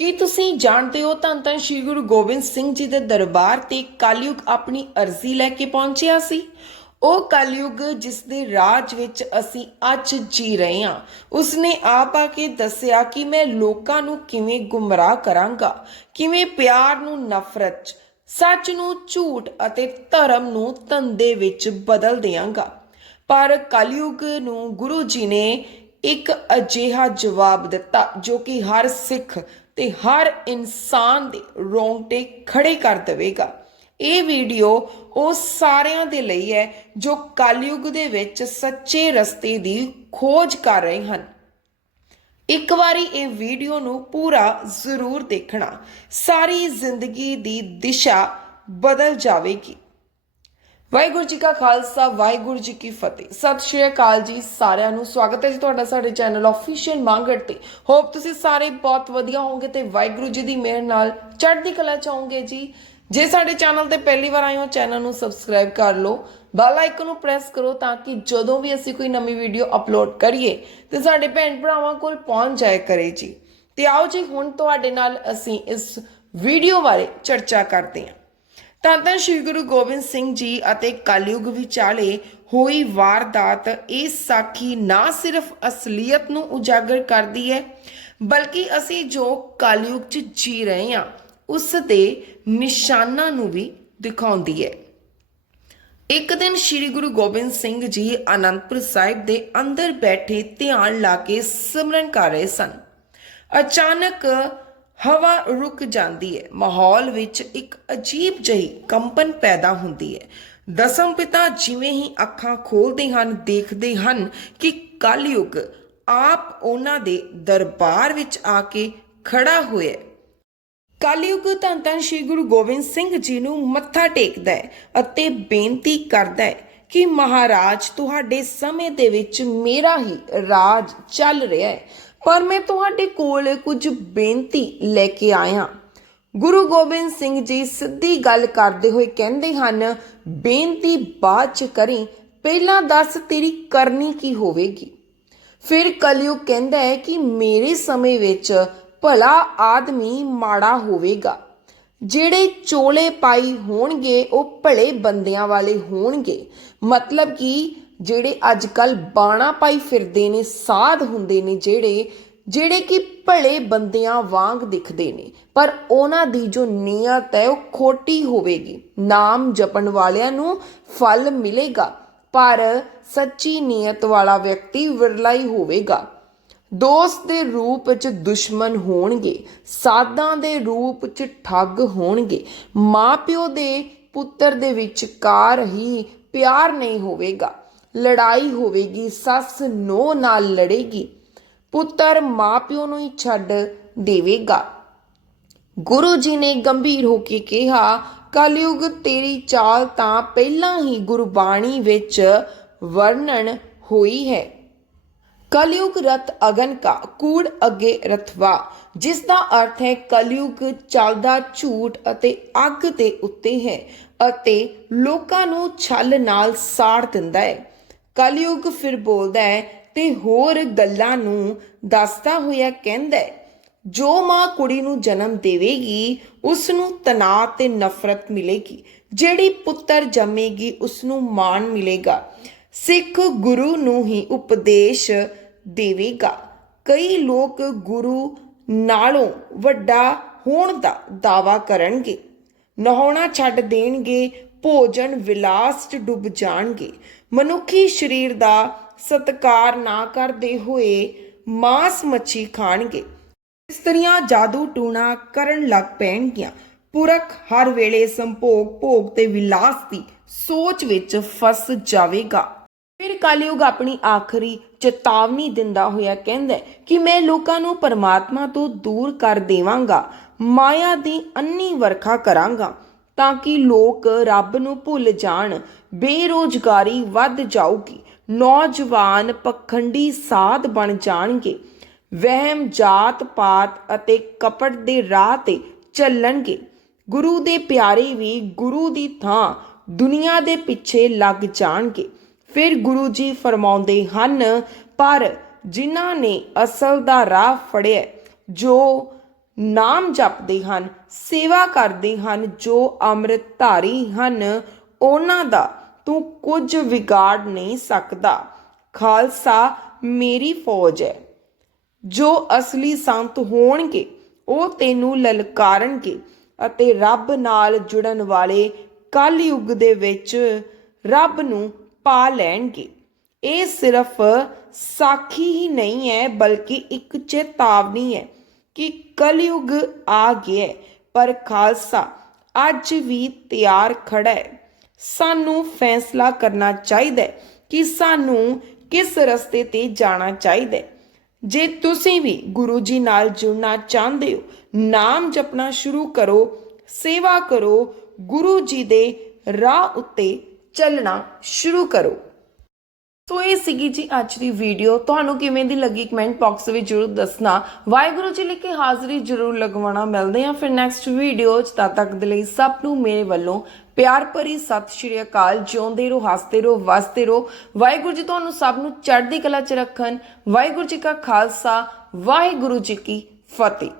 ਕੀ ਤੁਸੀਂ ਜਾਣਦੇ ਹੋ ਤਾਂ ਧੰਨ ਸ਼੍ਰੀ ਗੁਰੂ ਗੋਬਿੰਦ ਸਿੰਘ ਜੀ ਦੇ ਦਰਬਾਰ ਤੇ ਕਲਯੁਗ ਆਪਣੀ ਅਰਜ਼ੀ ਲੈ ਕੇ ਪਹੁੰਚਿਆ ਸੀ? ਉਹ ਕਲਯੁਗ ਜਿਸ ਦੇ ਰਾਜ ਵਿੱਚ ਅਸੀਂ ਅੱਜ ਜੀ ਰਹੇ ਹਾਂ। ਉਸਨੇ ਆਪ ਆ ਕੇ ਦੱਸਿਆ ਕਿ ਮੈਂ ਲੋਕਾਂ ਨੂੰ ਕਿਵੇਂ ਗੁੰਮਰਾਹ ਕਰਾਂਗਾ, ਕਿਵੇਂ ਪਿਆਰ ਨੂੰ ਨਫ਼ਰਤ, ਸੱਚ ਨੂੰ ਝੂਠ ਅਤੇ ਧਰਮ ਨੂੰ ਧੰਦੇ ਵਿੱਚ ਬਦਲ ਦਿਆਂਗਾ। ਪਰ ਕਲਯੁਗ ਨੂੰ ਗੁਰੂ ਜੀ ਨੇ ਇੱਕ ਅਜਿਹਾ ਜਵਾਬ ਦਿੱਤਾ ਜੋ ਕਿ ਹਰ ਸਿੱਖ ਤੇ ਹਰ ਇਨਸਾਨ ਦੇ ਰੋਂਗਟੇ ਖੜੇ ਕਰ ਦੇਵੇਗਾ। ਇਹ ਵੀਡੀਓ ਉਹ ਸਾਰਿਆਂ ਦੇ ਲਈ ਹੈ ਜੋ ਕਲਯੁਗ ਦੇ ਵਿੱਚ ਸੱਚੇ ਰਸਤੇ ਦੀ ਖੋਜ ਕਰ ਰਹੇ ਹਨ। ਇੱਕ ਵਾਰੀ ਇਹ ਵੀਡੀਓ ਨੂੰ ਪੂਰਾ ਜ਼ਰੂਰ ਦੇਖਣਾ। ਸਾਰੀ ਜ਼ਿੰਦਗੀ ਦੀ ਦਿਸ਼ਾ ਬਦਲ ਜਾਵੇਗੀ। ਵਾਹਿਗੁਰੂ ਜੀ ਕਾ ਖਾਲਸਾ, ਵਾਹਿਗੁਰੂ ਜੀ ਕੀ ਫਤਿਹ। ਸਤਿ ਸ਼੍ਰੀ ਅਕਾਲ ਜੀ ਸਾਰਿਆਂ ਨੂੰ। ਸਵਾਗਤ ਹੈ ਜੀ ਤੁਹਾਡਾ ਸਾਡੇ ਚੈਨਲ ਆਫੀਸ਼ੀਅਲ ਮੰਗੜ ਤੇ। ਹੋਪ ਤੁਸੀਂ ਸਾਰੇ ਬਹੁਤ ਵਧੀਆ ਹੋਵੋਗੇ ਤੇ ਵਾਹਿਗੁਰੂ ਜੀ ਦੀ ਮਿਹਰ ਨਾਲ ਚੜ੍ਹਦੀ ਕਲਾ ਚਾਹੋਗੇ ਜੀ। ਜੇ ਸਾਡੇ ਚੈਨਲ ਤੇ ਪਹਿਲੀ ਵਾਰ ਆਏ ਹੋ, ਚੈਨਲ ਨੂੰ ਸਬਸਕ੍ਰਾਈਬ ਕਰ ਲਓ। ਬੈਲ ਆਈਕਨ ਨੂੰ ਪ੍ਰੈਸ ਕਰੋ ਤਾਂ ਕਿ ਜਦੋਂ ਵੀ ਅਸੀਂ ਕੋਈ ਨਵੀਂ ਵੀਡੀਓ ਅਪਲੋਡ ਕਰੀਏ, ਤੇ ਸਾਡੇ ਭੈਣ ਭਰਾਵਾਂ ਕੋਲ ਪਹੁੰਚ ਜਾਏ ਕਰੇ ਜੀ। ਤੇ ਆਓ ਜੀ, ਹੁਣ ਤੁਹਾਡੇ ਨਾਲ ਅਸੀਂ ਇਸ ਵੀਡੀਓ ਬਾਰੇ ਚਰਚਾ ਕਰਦੇ ਹਾਂ। ਤਾਂ ਤਾਂ ਸ਼੍ਰੀ ਗੁਰੂ ਗੋਬਿੰਦ ਸਿੰਘ ਜੀ ਅਤੇ ਕਲਯੁਗ ਵਿਚਾਲੇ ਹੋਈ ਵਾਰਦਾਤ ਇਹ ਸਾਖੀ ਨਾ ਸਿਰਫ ਅਸਲੀਅਤ ਨੂੰ ਉਜਾਗਰ ਕਰਦੀ ਹੈ, ਬਲਕਿ ਅਸੀਂ ਜੋ ਕਲਯੁਗ 'ਚ ਜੀ ਰਹੇ ਹਾਂ, ਉਸ ਦੇ ਨਿਸ਼ਾਨਾਂ ਨੂੰ ਵੀ ਦਿਖਾਉਂਦੀ ਹੈ। ਇੱਕ ਦਿਨ ਸ੍ਰੀ ਗੁਰੂ ਗੋਬਿੰਦ ਸਿੰਘ ਜੀ ਅਨੰਦਪੁਰ ਸਾਹਿਬ ਦੇ ਅੰਦਰ ਬੈਠੇ ਧਿਆਨ ਲਾ ਕੇ ਸਿਮਰਨ ਕਰ ਰਹੇ ਸਨ। ਅਚਾਨਕ ਹਵਾ ਰੁਕ ਜਾਂਦੀ ਹੈ ਮਾਹੌਲ ਵਿੱਚ ਇੱਕ ਅਜੀਬ ਜਿਹੀ ਕੰਪਨ ਪੈਦਾ ਹੁੰਦੀ ਹੈ ਦਸਮ ਪਿਤਾ ਜਿਵੇਂ ਹੀ ਅੱਖਾਂ ਖੋਲਦੇ ਹਨ, ਦੇਖਦੇ ਹਨ ਕਿ ਕਲਯੁਗ ਆਪ ਉਹਨਾਂ ਦੇ ਦਰਬਾਰ ਵਿੱਚ ਆ ਕੇ ਖੜਾ ਹੋਇਆ ਹੈ। ਕਲਯੁਗ ਧੰਨ ਧੰਨ ਸ਼੍ਰੀ ਗੁਰੂ ਗੋਬਿੰਦ ਸਿੰਘ ਜੀ ਨੂੰ ਮੱਥਾ ਟੇਕਦਾ ਹੈ ਅਤੇ ਬੇਨਤੀ ਕਰਦਾ ਹੈ ਕਿ ਮਹਾਰਾਜ ਤੁਹਾਡੇ ਸਮੇਂ ਦੇ ਵਿੱਚ ਮੇਰਾ ਹੀ ਰਾਜ ਚੱਲ ਰਿਹਾ ਹੈ। ਪਰ ਮੈਂ ਤੁਹਾਡੇ ਕੋਲ ਕੁਝ ਬੇਨਤੀ ਲੈ ਕੇ ਆਇਆ। ਗੁਰੂ ਗੋਬਿੰਦ ਸਿੰਘ ਜੀ ਸਿੱਧੀ ਗੱਲ ਕਰਦੇ ਹੋਏ ਕਹਿੰਦੇ ਹਨ, ਬੇਨਤੀ ਬਾਅਦ ਚ ਕਰੀ, ਪਹਿਲਾਂ ਦੱਸ ਤੇਰੀ ਕਰਨੀ ਕੀ ਹੋਵੇਗੀ। ਫਿਰ ਕਲਯੁਗ ਕਹਿੰਦਾ ਹੈ ਕਿ ਮੇਰੇ ਸਮੇਂ ਵਿੱਚ ਭਲਾ ਆਦਮੀ ਮਾੜਾ ਹੋਵੇਗਾ। ਜਿਹੜੇ ਚੋਲੇ ਪਾਈ ਹੋਣਗੇ, ਉਹ ਭਲੇ ਬੰਦਿਆਂ ਵਾਲੇ ਹੋਣਗੇ। ਮਤਲਬ ਕਿ ਜਿਹੜੇ ਅੱਜ ਕੱਲ ਬਾਣਾ ਪਾਈ ਫਿਰਦੇ ਨੇ, ਸਾਧ ਹੁੰਦੇ ਨੇ ਜਿਹੜੇ ਜਿਹੜੇ ਕਿ ਭਲੇ ਬੰਦਿਆਂ ਵਾਂਗ ਦਿਖਦੇ ਨੇ। ਪਰ ਉਹਨਾਂ ਦੀ ਜੋ ਨੀਅਤ ਹੈ, ਉਹ ਖੋਟੀ ਹੋਵੇਗੀ। ਨਾਮ ਜਪਣ ਵਾਲਿਆਂ ਨੂੰ ਫਲ ਮਿਲੇਗਾ, ਪਰ ਸੱਚੀ ਨੀਅਤ ਵਾਲਾ ਵਿਅਕਤੀ ਵਿਰਲਾ ਹੀ ਹੋਵੇਗਾ। ਦੋਸਤ ਦੇ ਰੂਪ ਵਿੱਚ ਦੁਸ਼ਮਣ ਹੋਣਗੇ, ਸਾਧਾਂ ਦੇ ਰੂਪ ਵਿੱਚ ਠੱਗ ਹੋਣਗੇ। ਮਾਪਿਓ ਦੇ ਪੁੱਤਰ ਦੇ ਵਿਚਕਾਰ ਹੀ ਪਿਆਰ ਨਹੀਂ ਹੋਵੇਗਾ। ਲੜਾਈ ਹੋਵੇਗੀ, ਸੱਸ ਨੋ ਨਾਲ ਲੜੇਗੀ, ਪੁੱਤਰ ਮਾਪਿਓ ਨੂੰ ਹੀ ਛੱਡ ਦੇਵੇਗਾ। ਗੁਰੂ ਜੀ ਨੇ ਗੰਭੀਰ ਹੋ ਕੇ ਕਿਹਾ, ਕਲਯੁਗ ਤੇਰੀ ਚਾਲ ਤਾਂ ਪਹਿਲਾਂ ਹੀ ਗੁਰਬਾਣੀ ਵਿੱਚ ਵਰਣਨ ਹੋਈ ਹੈ। ਕਲਯੁਗ ਰਤ ਅਗਨ ਕਾ, ਕੂੜ ਅੱਗੇ ਰਥਵਾ। ਜਿਸ ਦਾ ਅਰਥ ਹੈ, ਕਲਯੁਗ ਚੱਲਦਾ ਝੂਠ ਅਤੇ ਅੱਗ ਦੇ ਉੱਤੇ ਹੈ ਅਤੇ ਲੋਕਾਂ ਨੂੰ ਛਲ ਨਾਲ ਸਾੜ ਦਿੰਦਾ ਹੈ। ਕਲਯੁਗ ਫਿਰ ਬੋਲਦਾ ਹੈ ਤੇ ਹੋਰ ਗੱਲਾਂ ਨੂੰ ਦੱਸਦਾ ਹੋਇਆ ਕਹਿੰਦਾ ਹੈ, ਜੋ ਮਾਂ ਕੁੜੀ ਨੂੰ ਜਨਮ ਦੇਵੇਗੀ ਉਸ ਨੂੰ ਤਣਾਅ ਤੇ ਨਫ਼ਰਤ ਮਿਲੇਗੀ, ਜਿਹੜੀ ਪੁੱਤਰ ਜੰਮੇਗੀ ਉਸ ਨੂੰ ਮਾਣ ਮਿਲੇਗਾ। ਸਿੱਖ ਗੁਰੂ ਨੂੰ ਹੀ ਉਪਦੇਸ਼ ਦੇਵੇਗਾ। ਕਈ ਲੋਕ ਗੁਰੂ ਨਾਲੋਂ ਵੱਡਾ ਹੋਣ ਦਾ ਦਾਵਾ ਕਰਨਗੇ, ਨਹਾਉਣਾ ਛੱਡ ਦੇਣਗੇ ਭੋਜਨ ਵਿਲਾਸ 'ਚ ਡੁੱਬ ਜਾਣਗੇ। ਮਨੁੱਖੀ ਸਰੀਰ ਦਾ ਸਤਕਾਰ ਨਾ ਕਰਦੇ ਹੋਏ ਮਾਸ ਮੱਛੀ ਖਾਣਗੇ। ਇਸਤਰੀਆਂ ਜਾਦੂ ਟੂਣਾ ਕਰਨ ਲੱਗ ਪੈਣਗੀਆਂ। ਪੁਰਖ ਹਰ ਵੇਲੇ ਸੰਭੋਗ ਭੋਗ ਤੇ ਵਿਲਾਸ ਦੀ ਸੋਚ ਵਿੱਚ ਫਸ ਜਾਵੇਗਾ। ਫਿਰ ਕਲਯੁਗ ਆਪਣੀ ਆਖਰੀ ਚੇਤਾਵਨੀ ਦਿੰਦਾ ਹੋਇਆ ਕਹਿੰਦਾ ਕਿ ਮੈਂ ਲੋਕਾਂ ਨੂੰ ਪਰਮਾਤਮਾ ਤੋਂ ਦੂਰ ਕਰ ਦੇਵਾਂਗਾ। ਮਾਇਆ ਦੀ ਅੰਨੀ ਵਰਖਾ ਕਰਾਂਗਾ। ਤਾਂ ਕਿ ਲੋਕ ਰੱਬ ਨੂੰ ਭੁੱਲ ਜਾਣ, ਬੇਰੋਜ਼ਗਾਰੀ ਵੱਧ ਜਾਊਗੀ, ਨੌਜਵਾਨ ਪਖੰਡੀ ਸਾਧ ਬਣ ਜਾਣਗੇ, ਵਹਿਮ ਜਾਤ ਪਾਤ ਅਤੇ ਕਪਟ ਦੇ ਰਾਹ ਤੇ ਚੱਲਣਗੇ। ਗੁਰੂ ਦੇ ਪਿਆਰੇ ਵੀ ਗੁਰੂ ਦੀ ਥਾਂ ਦੁਨੀਆ ਦੇ ਪਿੱਛੇ ਲੱਗ ਜਾਣਗੇ। ਫਿਰ ਗੁਰੂ ਜੀ ਫਰਮਾਉਂਦੇ ਹਨ, ਪਰ ਜਿਨ੍ਹਾਂ ਨੇ ਅਸਲ ਦਾ ਰਾਹ ਫੜਿਆ ਜੋ ਨਾਮ ਜਪਦੇ ਹਨ, ਸੇਵਾ ਕਰਦੇ ਹਨ, ਜੋ ਅੰਮ੍ਰਿਤਧਾਰੀ ਹਨ, ਉਹਨਾਂ ਦਾ ਤੂੰ ਕੁਝ ਵਿਗਾੜ ਨਹੀਂ ਸਕਦਾ। ਖਾਲਸਾ, ਮੇਰੀ ਫੌਜ ਹੈ। ਜੋ ਅਸਲੀ ਸੰਤ ਹੋਣਗੇ, ਉਹ ਤੈਨੂੰ ਲਲਕਾਰਨਗੇ ਅਤੇ ਰੱਬ ਨਾਲ ਜੁੜਨ ਵਾਲੇ ਕਲ ਯੁੱਗ ਦੇ ਵਿੱਚ ਰੱਬ ਨੂੰ ਪਾ ਲੈਣਗੇ। ਇਹ ਸਿਰਫ ਸਾਖੀ ਹੀ ਨਹੀਂ ਹੈ, ਬਲਕਿ ਇੱਕ ਚੇਤਾਵਨੀ ਹੈ। ਕਿ ਕਲਯੁੱਗ ਆ ਗਿਆ ਪਰ ਖਾਲਸਾ ਅੱਜ ਵੀ ਤਿਆਰ ਖੜਾ ਹੈ। ਸਾਨੂੰ ਫੈਸਲਾ ਕਰਨਾ ਚਾਹੀਦਾ ਹੈ ਕਿ ਸਾਨੂੰ ਕਿਸ ਰਸਤੇ ਤੇ ਜਾਣਾ ਚਾਹੀਦਾ ਹੈ। ਜੇ ਤੁਸੀਂ ਵੀ ਗੁਰੂ ਜੀ ਨਾਲ ਜੁੜਨਾ ਚਾਹੁੰਦੇ ਹੋ, ਨਾਮ ਜਪਣਾ ਸ਼ੁਰੂ ਕਰੋ, ਸੇਵਾ ਕਰੋ, ਗੁਰੂ ਜੀ ਦੇ ਰਾਹ ਉੱਤੇ ਚੱਲਣਾ ਸ਼ੁਰੂ ਕਰੋ। ਸੋ ਇਹ ਸੀਗੀ ਜੀ ਅੱਜ ਦੀ ਵੀਡੀਓ ਤੁਹਾਨੂੰ ਕਿਵੇਂ ਦੀ ਲੱਗੀ ਕਮੈਂਟ ਬਾਕਸ ਵਿੱਚ ਜਰੂਰ ਦੱਸਣਾ। ਵਾਹਿਗੁਰੂ ਜੀ ਲਿਖ ਕੇ ਹਾਜ਼ਰੀ ਜਰੂਰ ਲਗਵਾਉਣਾ। ਮਿਲਦੇ ਆ ਫਿਰ ਨੈਕਸਟ ਵੀਡੀਓ ਚ। ਤਦ ਤੱਕ ਦੇ ਲਈ ਸਭ ਨੂੰ ਮੇਰੇ ਵੱਲੋਂ ਪਿਆਰ ਭਰੀ ਸਤਿ ਸ਼੍ਰੀ ਅਕਾਲ। ਜਿਉਂਦੇ ਰਹੋ, ਹੱਸਦੇ ਰਹੋ, ਵਸਦੇ ਰਹੋ। ਵਾਹਿਗੁਰੂ ਜੀ ਤੁਹਾਨੂੰ ਸਭ ਨੂੰ ਚੜ੍ਹਦੀ ਕਲਾ ਚ ਰੱਖਣ। ਵਾਹਿਗੁਰੂ ਜੀ ਕਾ ਖਾਲਸਾ, ਵਾਹਿਗੁਰੂ ਜੀ ਕੀ ਫਤਿਹ।